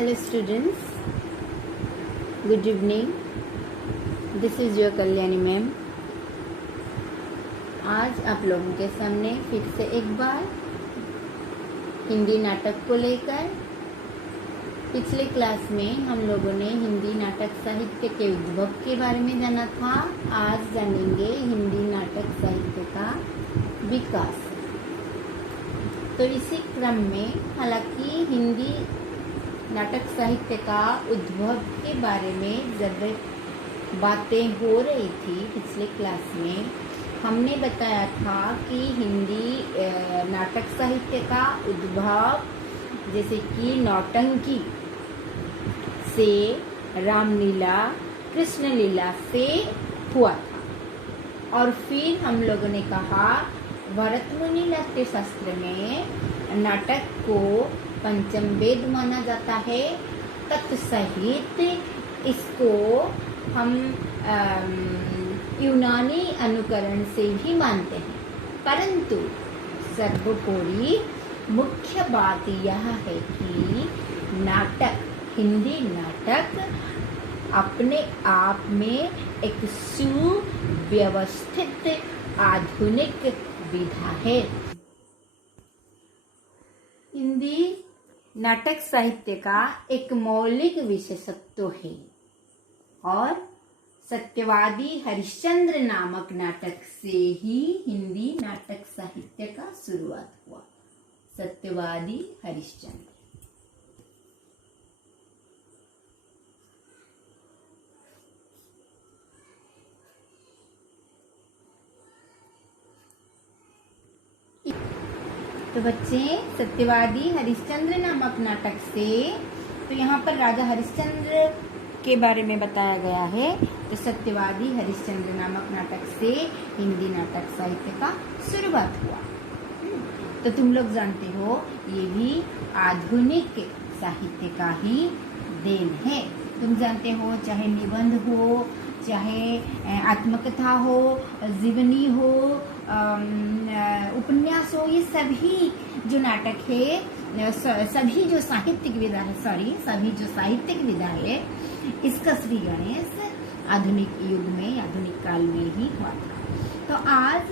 Hello students, good evening. This is your Kalyani ma'am. आज आप लोगों के सामने फिर से एक बार हिंदी नाटक को लेकर, पिछले क्लास में हम लोगों ने हिंदी नाटक साहित्य के उद्भव के बारे में जाना था. आज जानेंगे हिंदी नाटक साहित्य का विकास. तो इसी क्रम में हालांकि हिंदी नाटक साहित्य का उद्भव के बारे में जब बातें हो रही थी पिछले क्लास में, हमने बताया था कि हिंदी नाटक साहित्य का उद्भव जैसे कि नौटंकी से, रामलीला, कृष्ण लीला से हुआ था. और फिर हम लोगों ने कहा भरतमुनि नाट्य शास्त्र में नाटक को पंचम वेद माना जाता है. तत्सहित इसको हम यूनानी अनुकरण से भी मानते हैं. परंतु सर्वोपरि मुख्य बात यह है कि नाटक, हिंदी नाटक अपने आप में एक सुव्यवस्थित आधुनिक विधा है. हिंदी नाटक साहित्य का एक मौलिक विशेषत्व है और सत्यवादी हरिश्चंद्र नामक नाटक से ही हिंदी नाटक साहित्य का शुरुआत हुआ. सत्यवादी हरिश्चंद्र. तो बच्चे, सत्यवादी हरिश्चंद्र नामक नाटक से, तो यहाँ पर राजा हरिश्चंद्र के बारे में बताया गया है. तो सत्यवादी हरिश्चंद्र नामक नाटक से हिंदी नाटक साहित्य का शुरुआत हुआ. तो तुम लोग जानते हो ये भी आधुनिक साहित्य का ही देन है. तुम जानते हो चाहे निबंध हो, चाहे आत्मकथा हो, जीवनी हो, उपन्यास हो, ये सभी जो नाटक है, सभी जो साहित्यिक विधा है, सभी जो साहित्यिक विधा है, इसका श्री गणेश आधुनिक युग में, आधुनिक काल में ही हुआ था. तो आज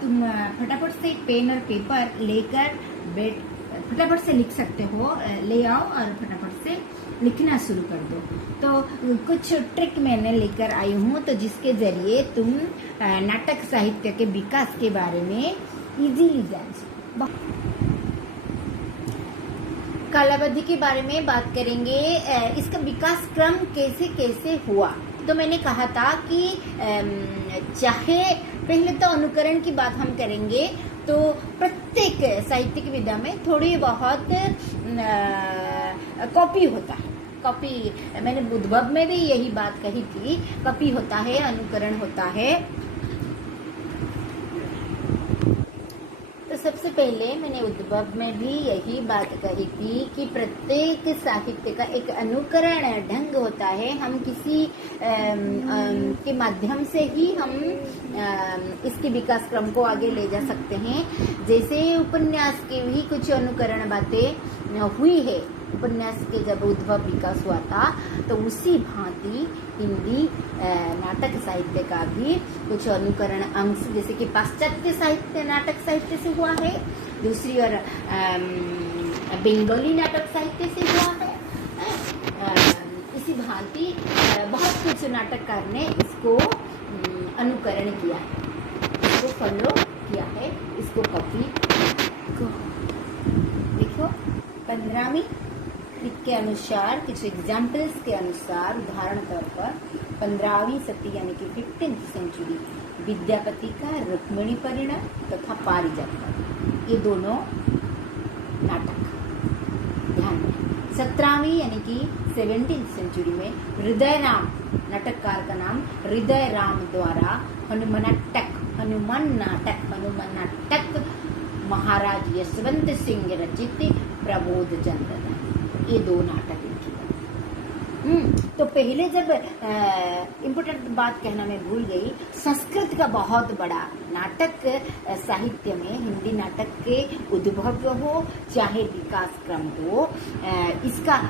तुम फटाफट से पेन और पेपर लेकर फटाफट से लिख सकते हो. ले आओ और फटाफट से लिखना शुरू कर दो. तो कुछ ट्रिक मैंने लेकर आई हूँ, तो जिसके जरिए तुम नाटक साहित्य के विकास के बारे में इजीली जान सको. कालावधि के बारे में बात करेंगे. इसका विकास क्रम कैसे कैसे हुआ. तो मैंने कहा था कि चाहे पहले तो अनुकरण की बात हम करेंगे, तो प्रत्येक साहित्यिक विधा में थोड़ी बहुत कॉपी होता है. कॉपी, मैंने उद्भव में भी यही बात कही थी, कॉपी होता है, अनुकरण होता है. तो सबसे पहले मैंने उद्भव में भी यही बात कही थी कि प्रत्येक साहित्य का एक अनुकरण ढंग होता है. हम किसी के माध्यम से ही हम इसके विकास क्रम को आगे ले जा सकते हैं. जैसे उपन्यास के भी कुछ अनुकरण बातें हुई है. उपन्यास के जब उद्भव विकास हुआ था, तो उसी भांति हिंदी नाटक साहित्य का भी कुछ अनुकरण अंश, जैसे कि पाश्चात्य साहित्य नाटक साहित्य से हुआ है, दूसरी ओर बंगाली नाटक साहित्य से हुआ है. इसी भांति बहुत कुछ नाटककार ने इसको अनुकरण किया है, इसको फॉलो किया है, इसको कॉपी. देखो 15वीं के अनुसार, कुछ एग्जाम्पल्स के अनुसार, उदाहरण तौर पर 15वीं सदी यानी कि 15th सेंचुरी, विद्यापति का रुक्मिणी परिणय तथा पारिजात, ये दोनों नाटक ध्यान में. 17वीं यानी कि 17th सेंचुरी में हृदय राम, नाटककार का नाम हृदय राम द्वारा हनुमान नाटक महाराज यशवंत सिंह रचित प्रबोध चंद्र, ये दो नाटक लिखे गए. तो पहले जब इम्पोर्टेंट बात कहना मैं भूल गई, संस्कृत का बहुत बड़ा नाटक साहित्य में, हिंदी नाटक के उद्भव हो चाहे विकास क्रम हो, इसका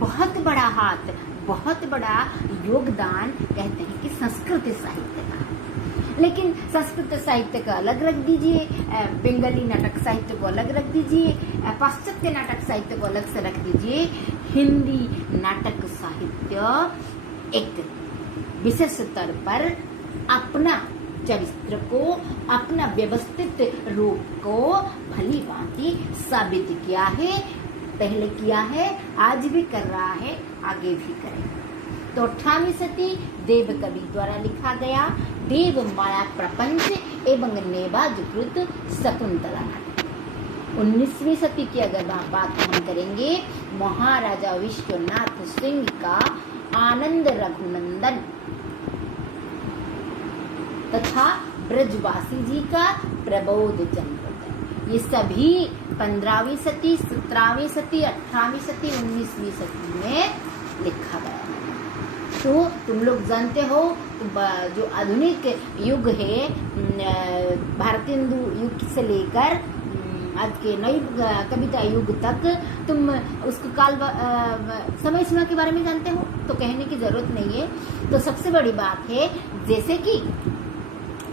बहुत बड़ा हाथ, बहुत बड़ा योगदान कहते हैं कि संस्कृत साहित्य का। लेकिन संस्कृत साहित्य का अलग रख दीजिए, बंगाली नाटक साहित्य को अलग रख दीजिए, पाश्चात्य नाटक साहित्य को अलग से रख दीजिए, हिंदी नाटक साहित्य एक विशेष स्तर पर अपना चरित्र को, अपना व्यवस्थित रूप को भली भांति साबित किया है, पहले किया है, आज भी कर रहा है, आगे भी करेगा। तो 18वीं सदी देव कवि द्वारा लिखा गया देव माया प्रपंच एवं नेबाजकृत शकुंतला नाटक। 19वीं सदी की अगर बात हम करेंगे, महाराजा विश्वनाथ सिंह का आनंद रघुनंदन तथा ब्रजवासी जी का प्रबोध चंद्रोदय, ये सभी 15वीं सदी, 17वीं सदी, 18वीं सदी, 19वीं सदी में लिखा गया है। तो तुम लोग जानते हो जो आधुनिक युग है, भारतीय हिंदू युग से लेकर आज के नई कविता युग तक, तुम उसको काल समय सीमा के बारे में जानते हो तो कहने की जरूरत नहीं है। तो सबसे बड़ी बात है, जैसे कि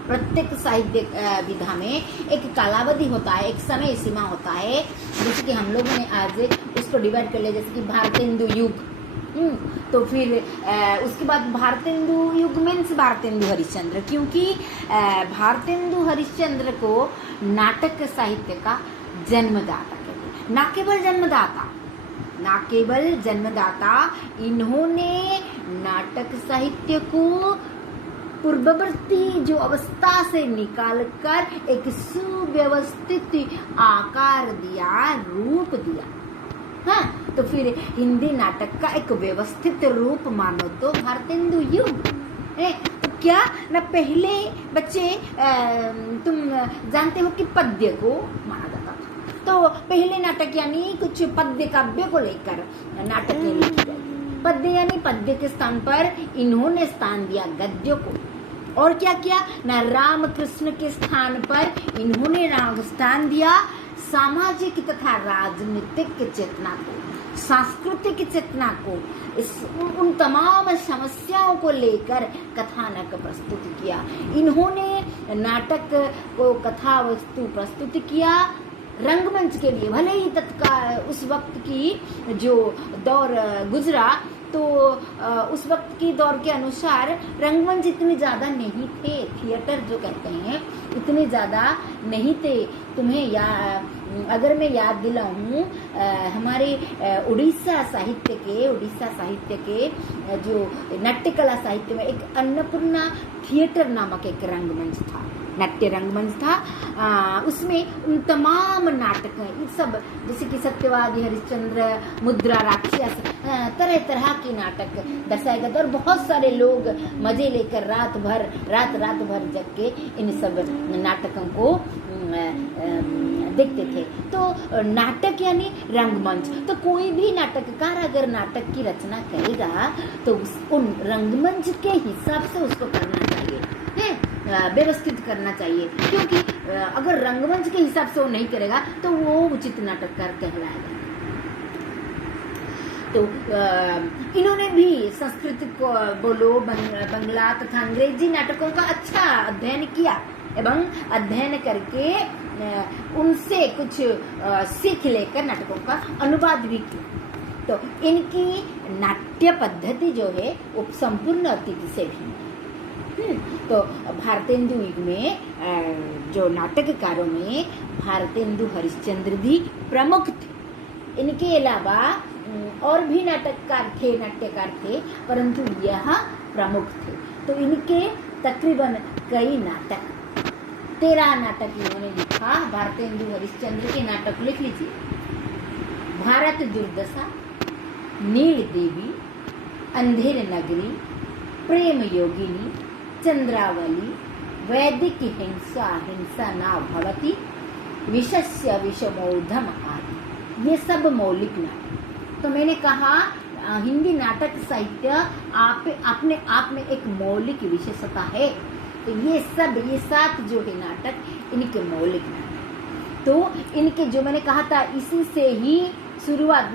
प्रत्येक साहित्य विधा में एक कालावधि होता है, एक समय सीमा होता है। जैसे कि हम लोगों ने आज उसको डिवाइड कर लिया, जैसे कि भारतीय हिंदू युग, तो फिर उसके बाद भारतीय हिंदू युग मीन्स भारतीय हिंदू हरिश्चंद्र, क्योंकि भारतीय हिंदू हरिश्चंद्र को नाटक साहित्य का जन्मदाता कहते हैं। ना केवल जन्मदाता, इन्होंने नाटक साहित्य को पूर्ववर्ती जो अवस्था से निकालकर एक सुव्यवस्थित आकार दिया, रूप दिया। हाँ, तो फिर हिंदी नाटक का एक व्यवस्थित रूप मानो तो भारतीय हिंदू युग है। तो क्या ना, पहले बच्चे तुम जानते हो कि पद्य को माना जाता था, तो पहले नाटक यानी कुछ पद्य काव्य को लेकर नाटक लिखी जाती। पद्य यानी पद्य के स्थान पर इन्होंने स्थान दिया गद्य को, और क्या किया ना, राम कृष्ण के स्थान पर इन्होंने स्थान दिया सामाजिक तथा राजनीतिक चेतना को, सांस्कृतिक चेतना को, उन तमाम समस्याओं को लेकर कथानक प्रस्तुत किया। इन्होंने नाटक को कथा वस्तु प्रस्तुत किया रंगमंच के लिए। भले ही तत्काल उस वक्त की जो दौर गुजरा, तो उस वक्त की दौर के अनुसार रंगमंच इतने ज़्यादा नहीं थे, थिएटर जो कहते हैं इतने ज़्यादा नहीं थे। तुम्हें अगर मैं याद दिलाऊं, हमारे उड़ीसा साहित्य के जो नाट्यकला साहित्य में एक अन्नपूर्णा थिएटर नामक एक रंगमंच था, नाट्य रंगमंच था। उसमें तमाम नाटक सब, जैसे कि सत्यवादी, हरिश्चंद्र, मुद्रा राक्षस, तरह तरह के नाटक दर्शाए गए, और बहुत सारे लोग मजे लेकर रात भर जग के इन सब नाटकों को देखते थे। तो नाटक यानी रंगमंच। तो कोई भी नाटककार अगर नाटक की रचना करेगा तो उन रंगमंच के हिसाब से उसको करना चाहिए, व्यवस्थित करना चाहिए, क्योंकि अगर रंगमंच के हिसाब से वो नहीं करेगा तो वो उचित नाटककार कहलाएगा। तो इन्होंने भी संस्कृत को बोलो, बंगला तथा अंग्रेजी नाटकों का अच्छा अध्ययन किया एवं अध्ययन करके उनसे कुछ सीख लेकर नाटकों का अनुवाद भी किया। तो इनकी नाट्य पद्धति जो है वो संपूर्ण अतिथि से भी। तो भारतीय हिंदू युग में जो नाटककारों में भारतीय हिंदू हरिश्चंद्र भी प्रमुख थे। इनके अलावा और भी नाट्यकार थे, परंतु यह प्रमुख थे। तो इनके तकरीबन कई नाटक, 13 नाटक इन्होंने लिखा। भारतीय हिंदू हरिश्चंद्र के नाटक लिख लीजिए: भारत दुर्दशा, नील देवी, अंधेर नगरी, प्रेम योगिनी, चंद्रावली, वैदिक हिंसा ना भवती, विषस्य विषमोधम आदि, ये सब मौलिक नाटक। तो मैंने कहा हिंदी नाटक साहित्य अपने आप में एक मौलिक विशेषता है। तो ये 7 जो है नाटक इनके मौलिक नाटक। तो इनके जो मैंने कहा था इसी से ही शुरुआत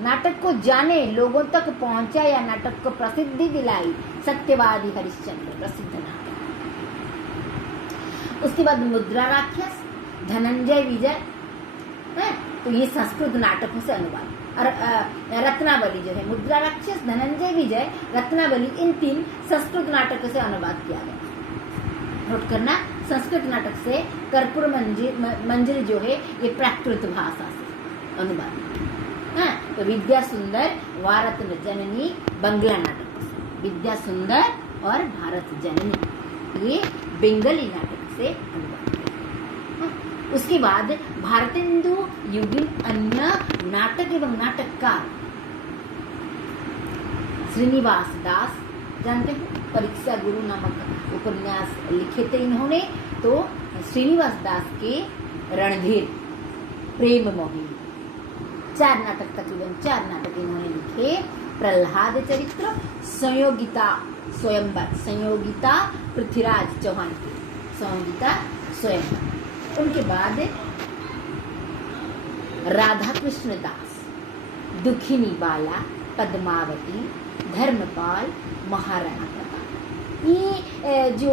नाटक को जाने, लोगों तक पहुंचा या नाटक को प्रसिद्धि दिलाई सत्यवादी हरिश्चंद्र प्रसिद्ध नाटक। उसके बाद मुद्रा राक्षस, धनंजय विजय है, तो ये संस्कृत नाटकों से अनुवाद। और रत्नावली जो है, मुद्रा राक्षस, धनंजय विजय, रत्नावली, इन 3 संस्कृत नाटकों से अनुवाद किया गया। नोट करना, संस्कृत नाटक से कर्पूर मंजरी जो है ये प्राकृत भाषा से अनुवाद है। तो विद्या सुंदर, वारत्न जननी बंगला नाटक से, विद्या सुंदर और भारत जननी ये बंगाली नाटक से अनुवाद। उसके बाद भारतेंदु युगीन अन्य नाटक एवं नाटककार श्रीनिवास दास, जानते हैं, परीक्षा गुरु नामक उपन्यास लिखे थे इन्होंने। तो श्रीनिवास दास के रणधीर, प्रेम मोहिनी, 4 नाटक, तकरीबन 4 नाटक इन्होंने लिखे। प्रहलाद चरित्र, संयोगिता स्वयंवर, संयोगिता पृथ्वीराज चौहान की, संयोगिता स्वयंवर। उनके बाद राधा कृष्ण दास, दुखिनी बाला, पद्मावती, धर्मपाल, महाराणा प्रताप। ये जो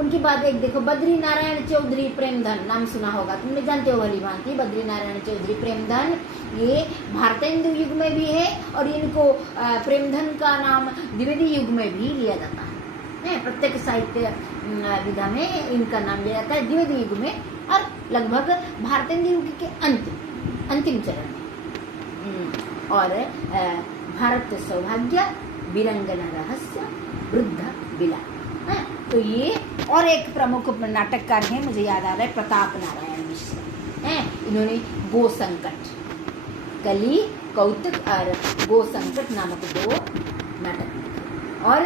उनके बाद एक देखो बद्री नारायण चौधरी प्रेमधन, नाम सुना होगा, तुमने जानते हो भली भांति। बद्री नारायण चौधरी प्रेमधन ये भारतेंदु युग में भी है और इनको प्रेमधन का नाम द्विवेदी युग में भी लिया जाता है। प्रत्येक साहित्य विधा में इनका नाम लिया जाता है द्विवेदी युग में और लगभग भारतेंदु युग के अंतिम चरण में। और भारत सौभाग्य, वीरंगना रहस्य, वृद्ध बिला। तो ये और एक प्रमुख नाटककार हैं, मुझे याद आ रहा है, प्रताप नारायण मिश्र हैं। इन्होंने गो संकट, कली कौतुक और गो संकट नामक 2 नाटक। और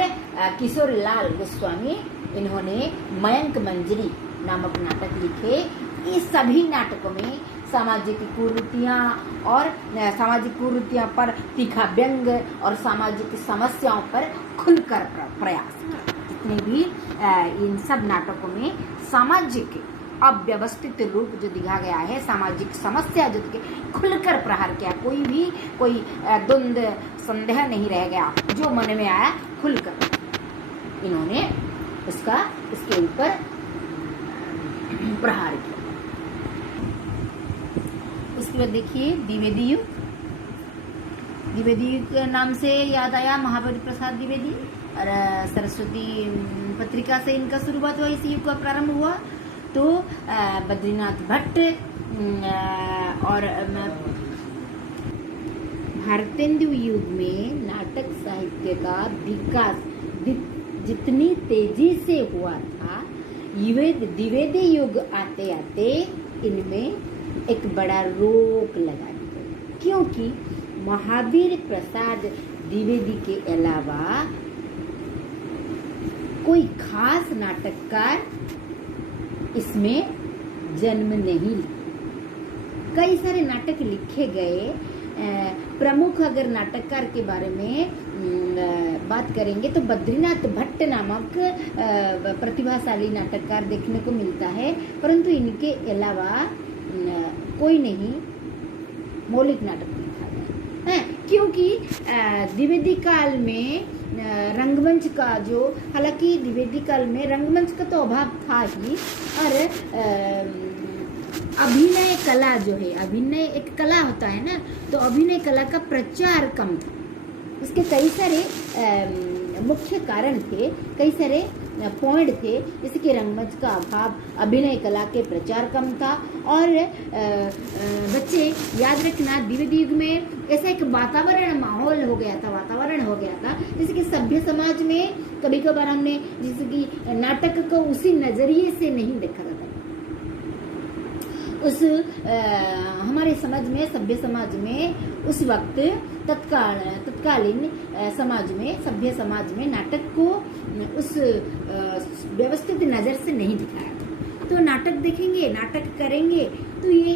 किशोर लाल गोस्वामी, इन्होंने मयंक मंजरी नामक नाटक लिखे। इस सभी नाटकों में सामाजिक कुरीतियाँ और सामाजिक कुरीतियाँ पर तीखा व्यंग और सामाजिक समस्याओं पर खुलकर प्रयास। जितने भी इन सब नाटकों में सामाजिक अव्यवस्थित रूप जो दिखा गया है, सामाजिक समस्या जो खुलकर प्रहार किया, कोई द्वंद्व संदेह नहीं रह गया, जो मन में आया खुलकर इन्होंने इसके ऊपर प्रहार किया। उसके बाद देखिए द्विवेदी युग। द्विवेदी युग के नाम से याद आया महाबली प्रसाद द्विवेदी और सरस्वती पत्रिका से इनका शुरुआत हुआ, इसी युग का प्रारंभ हुआ। तो बद्रीनाथ भट्ट और भारतेंदु युग में नाटक साहित्य का विकास जितनी तेजी से हुआ था, द्विवेदी युग आते आते इनमें एक बड़ा रोक लगा दिया, क्योंकि महावीर प्रसाद द्विवेदी के अलावा कोई खास नाटककार इसमें जन्म नहीं। कई सारे नाटक लिखे गए। प्रमुख अगर नाटककार के बारे में बात करेंगे तो बद्रीनाथ भट्ट नामक प्रतिभाशाली नाटककार देखने को मिलता है, परंतु इनके अलावा कोई नहीं मौलिक नाटक लिखा गया है, क्योंकि द्विवेदी काल में रंगमंच का जो, हालांकि द्विवेदी काल में रंगमंच का तो अभाव था ही, और अभिनय कला जो है, अभिनय एक कला होता है ना, तो अभिनय कला का प्रचार कम था। इसके कई सारे मुख्य कारण थे, कई सारे पॉइंट थे, जैसे कि रंगमंच का अभाव, अभिनय कला के प्रचार कम था। और बच्चे याद रखना, द्विवेदी युग में ऐसा एक वातावरण माहौल हो गया था, जैसे कि सभ्य समाज में कभी कभार हमने जैसे कि नाटक को उसी नजरिए से नहीं देखा जाता। हमारे समाज में, सभ्य समाज में उस वक्त तत्कालीन समाज में, सभ्य समाज में नाटक को उस व्यवस्थित नजर से नहीं दिखाया। तो नाटक देखेंगे, नाटक करेंगे तो ये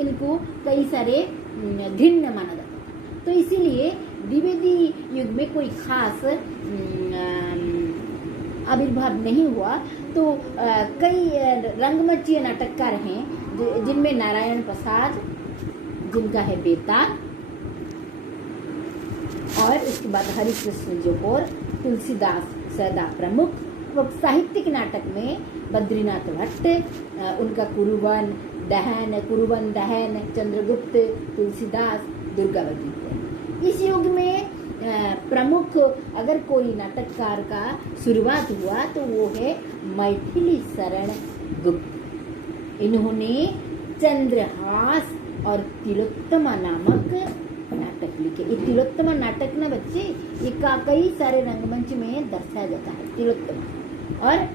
इनको कई सारे भिन्न माना जाता। तो इसीलिए द्विवेदी युग में कोई खास आविर्भाव नहीं हुआ। तो कई रंगमंचीय नाटककार हैं जिनमें नारायण प्रसाद, जिनका है बेताल, और उसके बाद हरिकृष्ण जोहर, तुलसीदास सदा प्रमुख। साहित्यिक नाटक में बद्रीनाथ भट्ट, उनका कुरुवन दहन, चंद्रगुप्त, तुलसीदास, दुर्गावती। इस युग में प्रमुख अगर कोई नाटककार का शुरुआत हुआ तो वो है मैथिली शरण गुप्त। इन्होंने चंद्रहास और तिलोत्तमा नामक नाटक लिखे। ये तिलोत्तमा नाटक ना बच्चे, ये कई सारे रंगमंच में दर्शाया जाता है तिलोत्तमा। और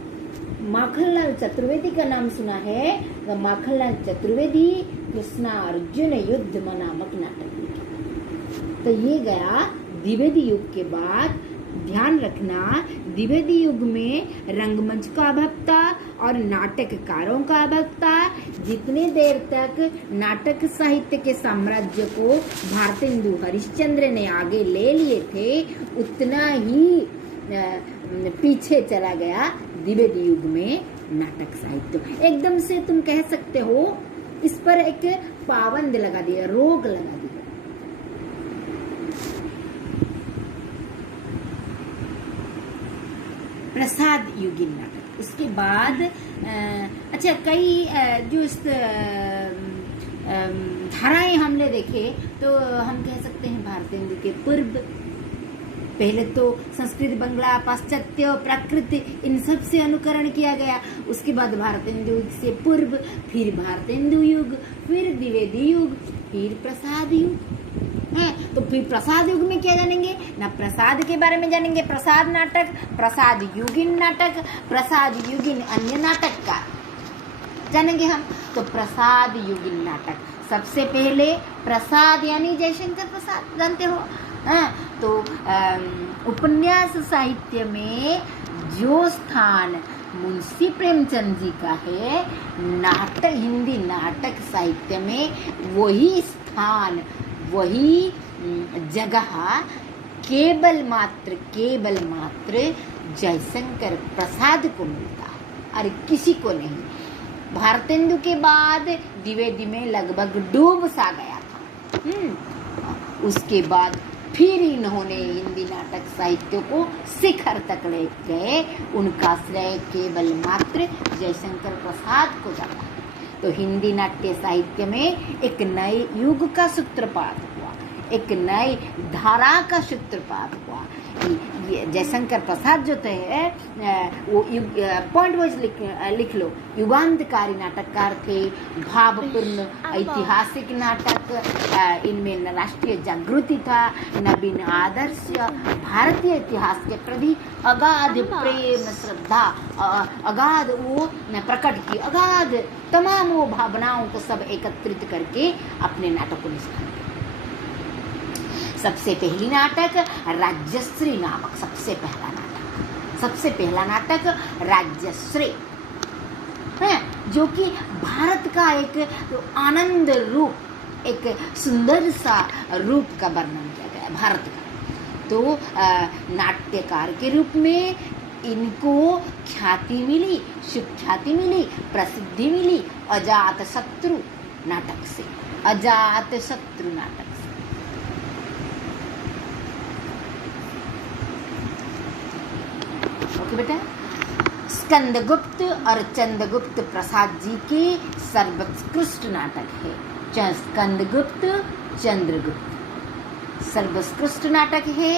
माखनलाल चतुर्वेदी का नाम सुना है, तो माखनलाल चतुर्वेदी कृष्णा अर्जुन युद्ध नामक नाटक लिखे। तो ये गया द्विवेदी युग के बाद। ध्यान रखना, द्विवेदी युग में रंगमंच का अभाव था और नाटककारों का अभाव था। जितने देर तक नाटक साहित्य के साम्राज्य को भारतेंदु हरिश्चंद्र ने आगे ले लिए थे, उतना ही पीछे चला गया द्विवेदी युग में नाटक साहित्य। एकदम से तुम कह सकते हो इस पर एक पाबंद लगा दिया, रोक लगा दिया। प्रसाद युगीन नाटक, उसके बाद अच्छा कई जो इस धाराएं हमने देखे तो हम कह सकते हैं भारतेंदु के पूर्व। पहले तो संस्कृत, बंगला, पाश्चात्य, प्राकृत, इन सब से अनुकरण किया गया। उसके बाद भारतेंदु से पूर्व, फिर भारतेंदु युग, फिर द्विवेदी युग, फिर प्रसाद युग है। तो फिर प्रसाद युग में क्या जानेंगे ना, प्रसाद के बारे में जानेंगे। प्रसाद नाटक, प्रसाद युगीन नाटक, प्रसाद युगीन अन्य नाटक का जानेंगे हम। तो प्रसाद युगीन नाटक सबसे पहले प्रसाद यानी जयशंकर प्रसाद, जानते हो। तो उपन्यास साहित्य में जो स्थान मुंशी प्रेमचंद जी का है, नाटक, हिंदी नाटक साहित्य में वही स्थान, वही जगह केवल मात्र जयशंकर प्रसाद को मिलता है और किसी को नहीं। भारतेंदु के बाद द्विवेदी में लगभग डूब सा गया था। उसके बाद फिर इन्होंने हिंदी नाटक साहित्य को शिखर तक ले गए। उनका श्रेय केवल मात्र जयशंकर प्रसाद को जाता है। तो हिंदी नाट्य साहित्य में एक नए युग का सूत्रपात हुआ, एक नए धारा का सूत्रपात हुआ। जयशंकर प्रसाद जो थे वो पॉइंट वाइज लिख लो, युगांतकारी नाटककार थे, भावपूर्ण ऐतिहासिक नाटक, इनमें राष्ट्रीय जागृति था, नवीन आदर्श, भारतीय इतिहास के प्रति अगाध प्रेम, श्रद्धा, अगाध वो प्रकट की, अगाध तमाम वो भावनाओं को सब एकत्रित करके अपने नाटकों में लिखा। सबसे पहली नाटक राज्यश्री नामक सबसे पहला नाटक राज्यश्री है, जो कि भारत का एक आनंद रूप, एक सुंदर सा रूप का वर्णन किया गया है भारत का। तो नाट्यकार के रूप में इनको ख्याति मिली, सुख्याति मिली, प्रसिद्धि मिली अजातशत्रु नाटक से। ओके बेटा, स्कंदगुप्त और चंद्रगुप्त प्रसाद जी के सर्वोत्कृष्ट नाटक है। स्कंदगुप्त, चंद्रगुप्त सर्वोत्कृष्ट नाटक है।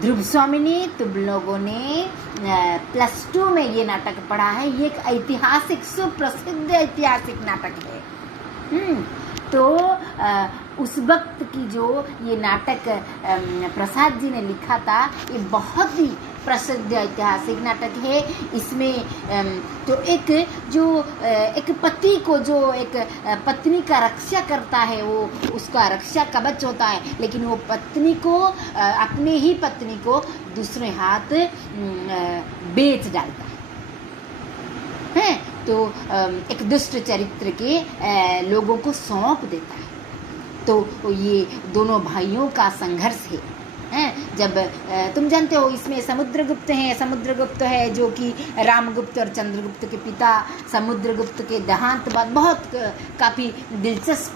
ध्रुव स्वामी ने, तुम लोगों ने +2 में ये नाटक पढ़ा है। ये एक ऐतिहासिक, सुप्रसिद्ध ऐतिहासिक नाटक है। तो उस वक्त की जो ये नाटक प्रसाद जी ने लिखा था, ये बहुत ही प्रसिद्ध ऐतिहासिक नाटक है। इसमें तो एक पति को, जो एक पत्नी का रक्षा करता है, वो उसका रक्षा कवच होता है, लेकिन वो पत्नी को, अपने ही पत्नी को दूसरे हाथ बेच डालता है। तो एक दुष्ट चरित्र के लोगों को सौंप देता है। तो ये दोनों भाइयों का संघर्ष है जब तुम जानते हो इसमें समुद्रगुप्त है जो कि रामगुप्त और चंद्रगुप्त के पिता। समुद्रगुप्त के देहांत बाद बहुत काफ़ी दिलचस्प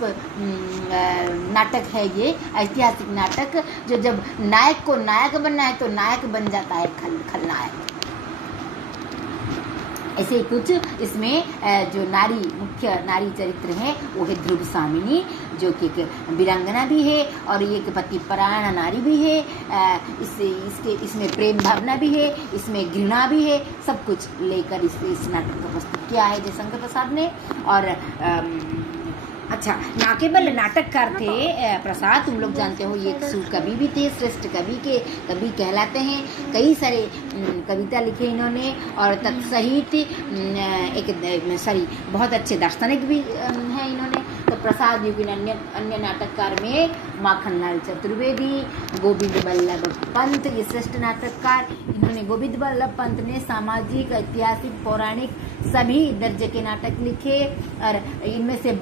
नाटक है ये, ऐतिहासिक नाटक, जो जब नायक को नायक बनना है तो नायक बन जाता है खलनायक। ऐसे ही कुछ इसमें जो मुख्य नारी चरित्र है वो है ध्रुव सामिनी, जो कि एक वीरांगना भी है और ये एक पति परायण नारी भी है। इसमें प्रेम भावना भी है, इसमें घृणा भी है, सब कुछ लेकर इस नाटक को प्रस्तुत किया है जयशंकर प्रसाद ने। और अच्छा, ना केवल नाटककार थे प्रसाद, तुम लोग जानते हो ये कवि भी थे, श्रेष्ठ कवि कहलाते हैं। कई सारे कविता लिखे इन्होंने और तत्सहित बहुत अच्छे दार्शनिक भी हैं इन्होंने। तो प्रसाद युगीन अन्य नाटककार में माखनलाल चतुर्वेदी, गोविंद बल्लभ पंत, ये श्रेष्ठ नाटककार। इन्होंने गोविंद बल्लभ पंत ने सामाजिक, ऐतिहासिक, पौराणिक सभी दर्जे के नाटक लिखे और इनमें से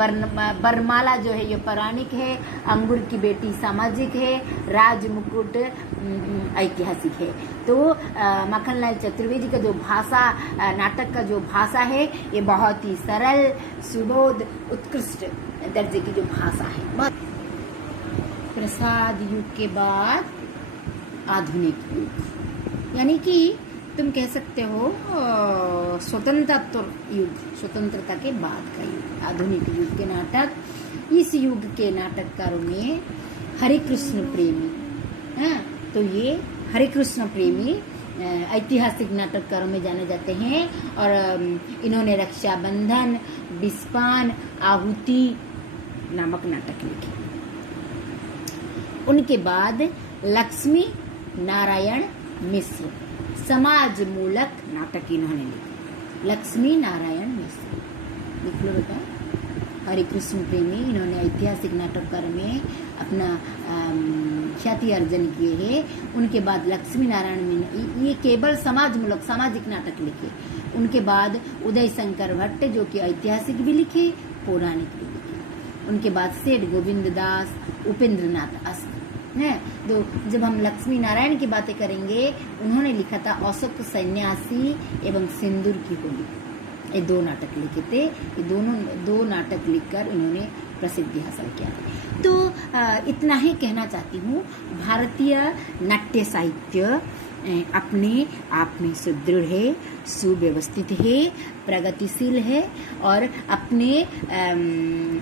बरमाला जो है ये पौराणिक है, अंगूर की बेटी सामाजिक है, राज मुकुट ऐतिहासिक है। तो माखनलाल चतुर्वेदी का जो भाषा, नाटक का जो भाषा है ये बहुत ही सरल, सुबोध, उत्कृष्ट दर्जे की जो भाषा है। प्रसाद युग के बाद आधुनिक युग, यानी कि तुम कह सकते हो स्वतंत्रता के बाद का युग, आधुनिक युग के नाटक। इस युग के नाटककारों में हरे कृष्ण प्रेमी, तो ये हरे कृष्ण प्रेमी ऐतिहासिक नाटककारों में जाने जाते हैं और इन्होंने रक्षाबंधन, विस्पान, आहुति नामक नाटक लिखे। उनके बाद लक्ष्मी नारायण मिश्र समाज मूलक नाटक इन्होंने लिखे। लक्ष्मी नारायण मिश्र लिख लो बेटा। हरे कृष्ण प्रेमी, इन्होंने ऐतिहासिक नाटककार में अपना ख्याति अर्जन किए हैं। उनके बाद लक्ष्मी नारायण, ये केवल समाज मूलक सामाजिक नाटक लिखे। उनके बाद उदय शंकर भट्ट, जो कि ऐतिहासिक भी लिखे, पौराणिक भी लिखे। उनके बाद सेठ गोविंद दास, उपेंद्र नाथ अस्त है। तो जब हम लक्ष्मी नारायण की बातें करेंगे, उन्होंने लिखा था अशोक सन्यासी एवं सिंदूर की होली, ये 2 नाटक लिखे थे। ये दो नाटक लिखकर उन्होंने प्रसिद्धि हासिल किया था। तो इतना ही कहना चाहती हूँ। भारतीय नाट्य साहित्य अपने आप में सुदृढ़ है, सुव्यवस्थित है, प्रगतिशील है और अपने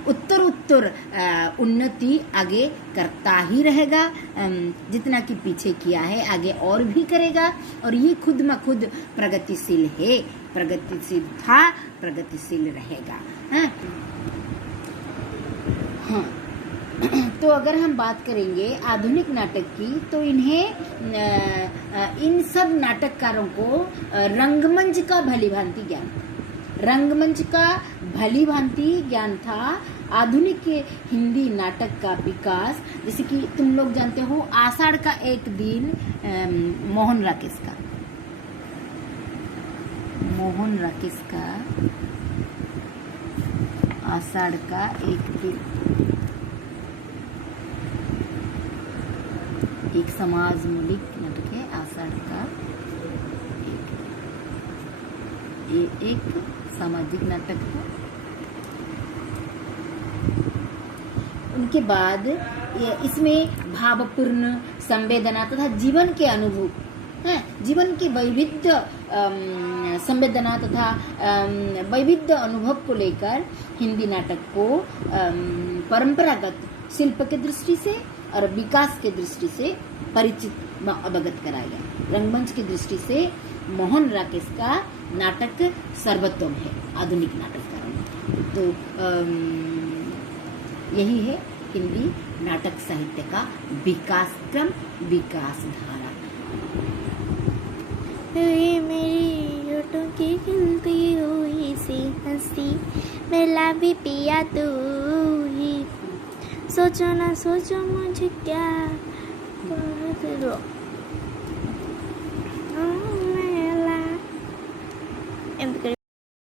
उत्तर उन्नति आगे करता ही रहेगा। जितना कि पीछे किया है आगे और भी करेगा और ये खुद म खुद प्रगतिशील है, प्रगतिशील था, प्रगतिशील रहेगा। हाँ। तो अगर हम बात करेंगे आधुनिक नाटक की, तो इन सब नाटककारों को रंगमंच का भली भांति ज्ञान था। आधुनिक हिंदी नाटक का विकास, जैसे कि तुम लोग जानते हो आषाढ़ का एक दिन, मोहन राकेश का आषाढ़ का एक दिन, एक समाज मूलिक नाटक है आषाढ़ का एक सामाजिक नाटक है। उनके बाद इसमें भावपूर्ण संवेदना तथा जीवन के अनुभव, जीवन के वैविध्य संवेदना तथा वैविध्य अनुभव को लेकर हिंदी नाटक को परंपरागत शिल्प के दृष्टि से और विकास के दृष्टि से परिचित अवगत कराया। रंगमंच की दृष्टि से मोहन राकेश का नाटक सर्वोत्तम है आधुनिक नाटककारों में। तो यही है हिंदी नाटक साहित्य का विकास क्रम, विकास धारा। ये मेरी होठों की खिलती हुई सी हंसी, मेला भी पिया तू ही, सोचो ना सोचो मुझे क्या